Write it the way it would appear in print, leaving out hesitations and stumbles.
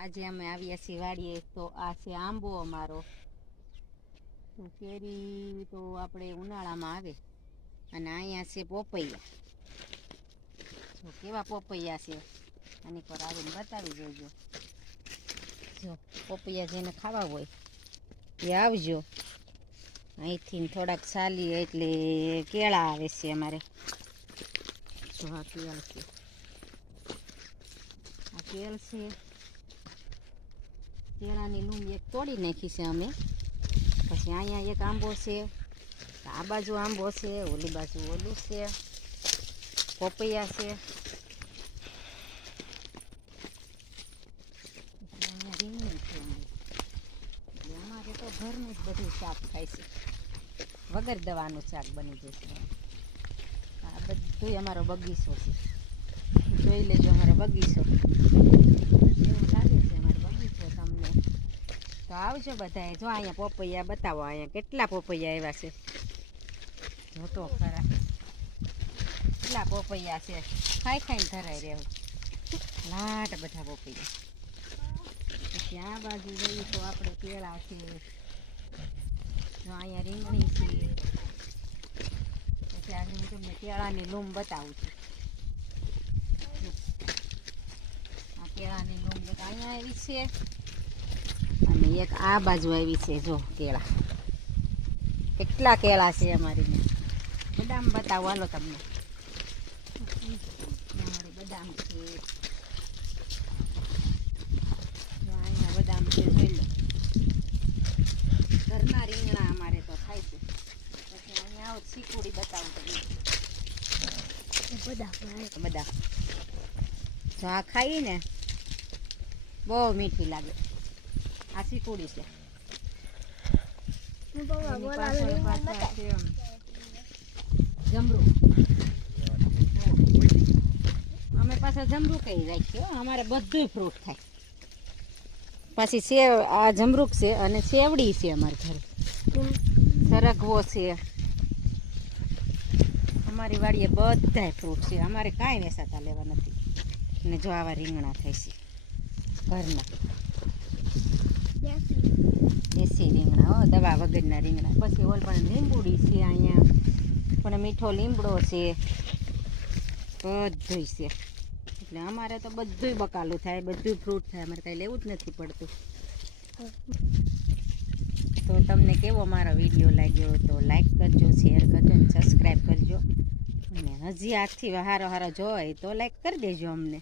આજે અમે આવ્યા છીએ વાડીએ. તો આ છે આંબો અમારો. તો કેરી તો આપણે ઉનાળામાં આવે. અને અહીંયા છે પોપૈયા. જો કેવા પોપૈયા છે, આની પર આવીને બતાવી જોજો. જો પોપૈયા જેને ખાવા હોય એ આવજો. અહીંથી થોડાક ચાલીએ એટલે કેળા આવે છે અમારે. જો આ કેળ છે, આ કેળ છે. કેળાની લૂમ એક તોડી નાખી છે અમે. પછી અહીંયા એક આંબો છે, આ બાજુ આંબો છે, ઓલી બાજુ ઓલું છે, પોપૈયા છે. અહીંયા રીંગણી છે એટલે અમારે તો ઘરનું જ બધું શાક થાય છે, વગર દવાનું શાક બની જશે. આ બધું અમારો બગીચો છે, જોઈ લેજો અમારો બગીચો. એવું લાગે છે અમારો બગીચો તમને. તો આવજો બધાએ. જો અહીંયા પોપૈયા બતાવો, અહીંયા કેટલા પોપૈયા આવ્યા છે. જો તો ખરા કેટલા પોપૈયા છે, ખાઈ ખાઈને ધરાઈ રહેવું લાટ બધા પોપૈયા. પછી આ બાજુ જોઈએ તો આપણે કેળા છે. જો અહીંયા રીંગણી છે. પછી આજે હું તમને કેળાની લૂમ બતાવું છું. આ કેળાની લૂમ અહીંયા આવી છે અને એક આ બાજુ આવી છે. જો કેળા કેટલા કેળા છે અમારી. બદામ બતાવો હાલો તમને. અમારે બદામ છે. અહીંયા બદામ છે, જોઈ લો. ઘરના રીંગણા અમારે તો થાય છે. પછી અહીંયા આવો ચીકુડી બતાવું તમને. બદામ જો આ ખાઈ ને બહુ મીઠી લાગે. આ ચીકુડી છે. જમરૂ અમે પાછા જમરૂ કઈ રાખ્યો. અમારે બધું ફ્રૂટ થાય. પછી સેવ, આ જમરૂક છે અને સેવડી છે અમારે ઘરે. સરગવો છે. અમારી વાડીએ બધાય ફ્રૂટ છે. અમારે કાંઈ વેસાતા લેવા નથી. અને જો આવા રીંગણા થાય છે ઘરના દેશી રીંગણા, હો, દવા વગરના રીંગણા. પછી ઓલ પણ લીંબુડી છે અહીંયા, પણ મીઠો લીમડો છે, બધું છે. એટલે અમારે તો બધું બકાલું થાય, બધું ફ્રૂટ થાય. અમારે કાંઈ લેવું જ નથી પડતું. તો તમને કેવો મારો વિડીયો લાગ્યો તો લાઈક કરજો, શેર કરજો અને સબસ્ક્રાઈબ કરજો. અને હજી આજથી હારો જોઈ તો લાઈક કરી દેજો અમને.